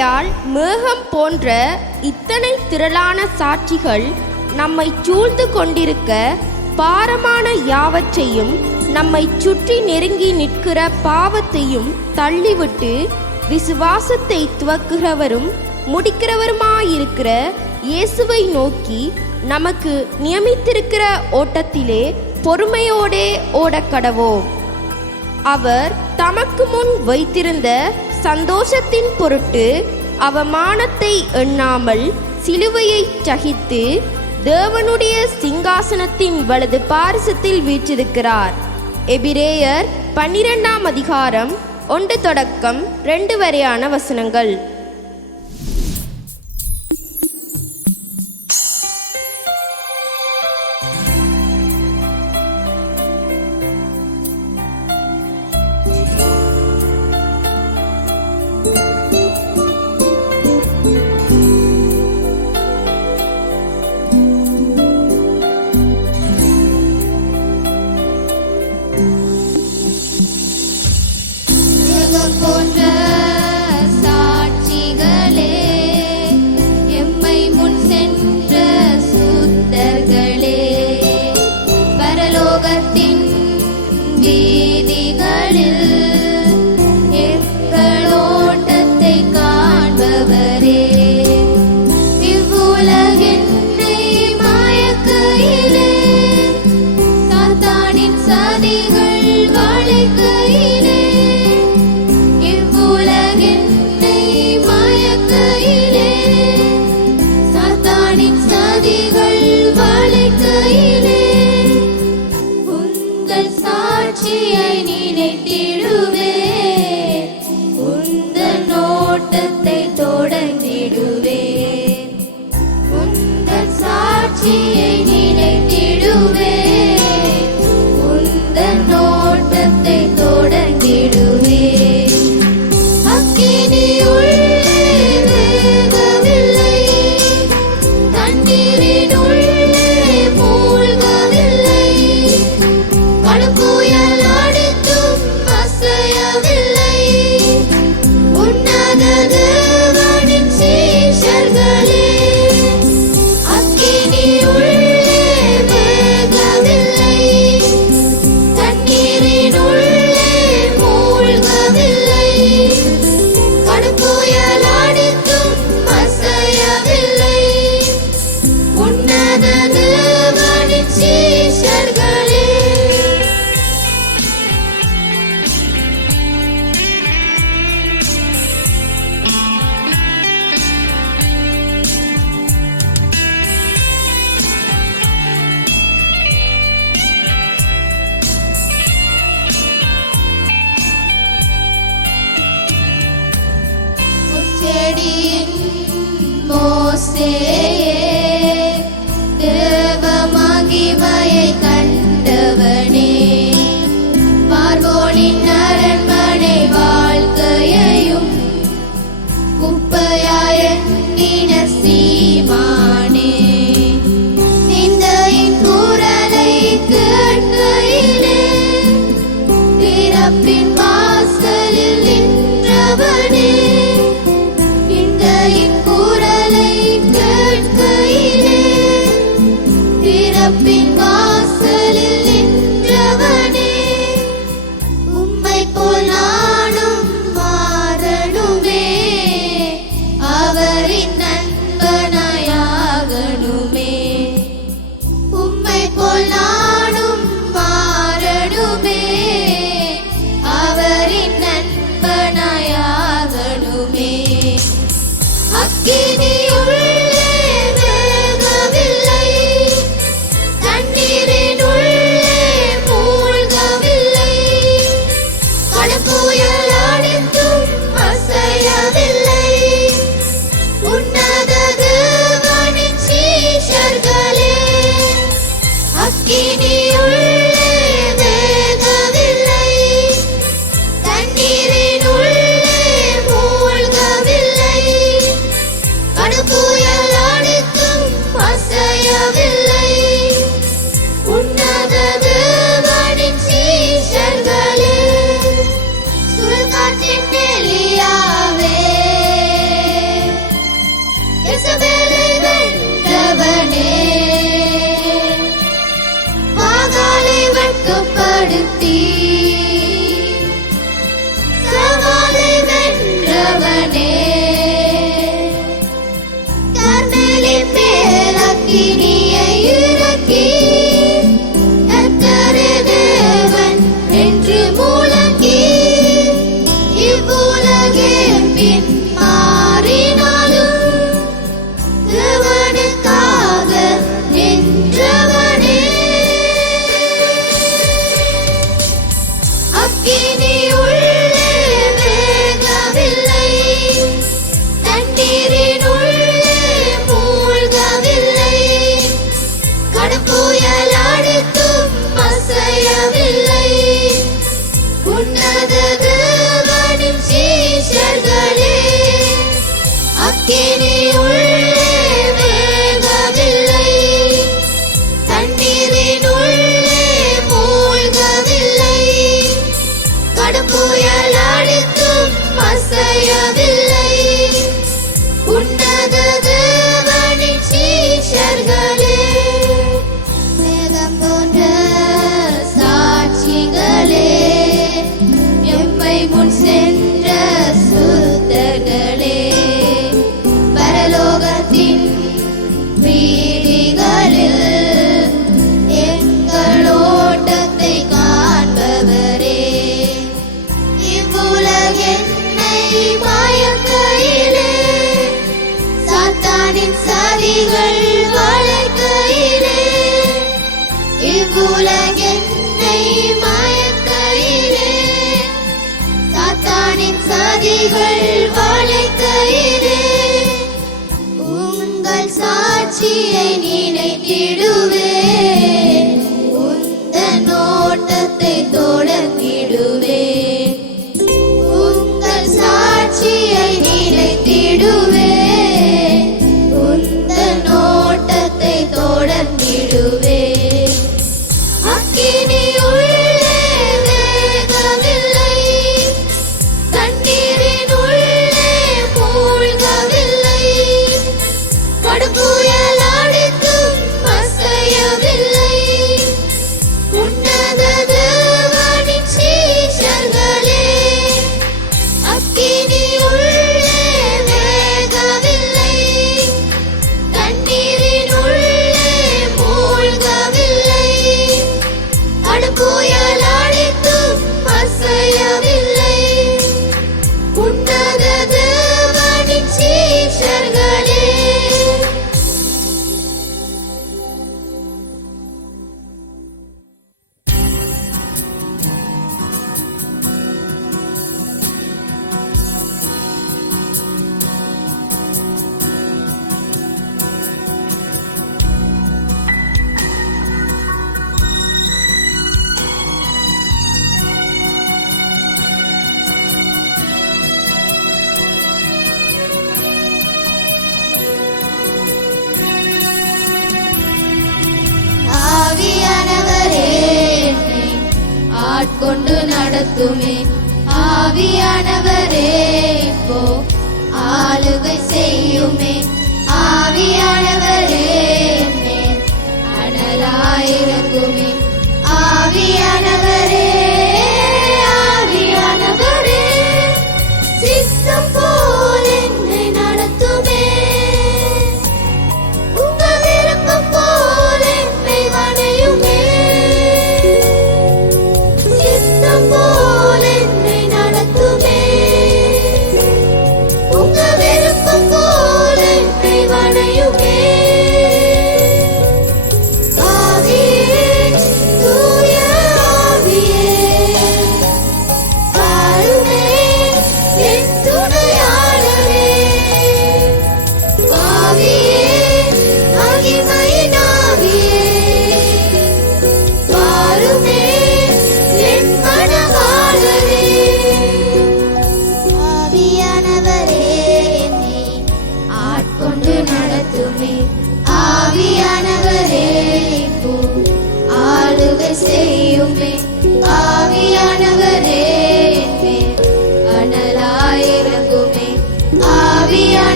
ஆகையால் மேகம் போன்ற இத்தனை திரளான சாட்சிகள் நம்மை சூழ்ந்து கொண்டிருக்க பாரமான யாவற்றையும் நம்மை சுற்றி நெருங்கி நிற்கிற பாவத்தையும் தள்ளிவிட்டு விசுவாசத்தை துவக்குகிறவரும் முடிக்கிறவருமாயிருக்கிற இயேசுவை நோக்கி நமக்கு நியமித்திருக்கிற ஓட்டத்திலே பொறுமையோடே ஓடக்கடவோம். அவர் தமக்கு முன் வைத்திருந்த சந்தோஷத்தின் பொருட்டு அவமானத்தை எண்ணாமல் சிலுவையை சகித்து தேவனுடைய சிங்காசனத்தின் வலது பாரிசத்தில் வீற்றிருக்கிறார். எபிரேயர் பன்னிரெண்டாம் அதிகாரம் ஒன்று தொடக்கம் ரெண்டு வரையான வசனங்கள். ലോകത്തിൻ വീതികളിൽ முச்செடியின் மோசேயே தேவ மகிமையை கண்டவனே. பார்வோனின் அரண்மனை வாழ்க்கையையும் குப்பையாய சீமானே. நிந்தையின் குரலை கேட்கையிலே திறப்பின் வாசலில் நின்றவனே. படுத்தி சவாலை வென்றவனே. உங்களின் சதிகள் வளைத்தயிரே உங்கள் சாட்சியை நினைத்திடுவே உந்த நோட்டத்தை தோழ यलाडितु असय நடத்துமே ஆவியானவரே போ. ஆளுகை செய்யுமே. ஆவியானவரே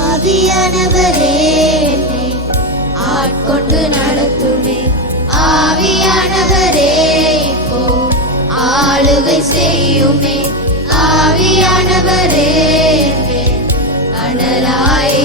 ஆவியானவரே என்னை ஆட்கொண்டு நடத்துமே. ஆவியானவரே இப்போ ஆளுகை செய்யுமே. ஆவியானவரே அனலாய்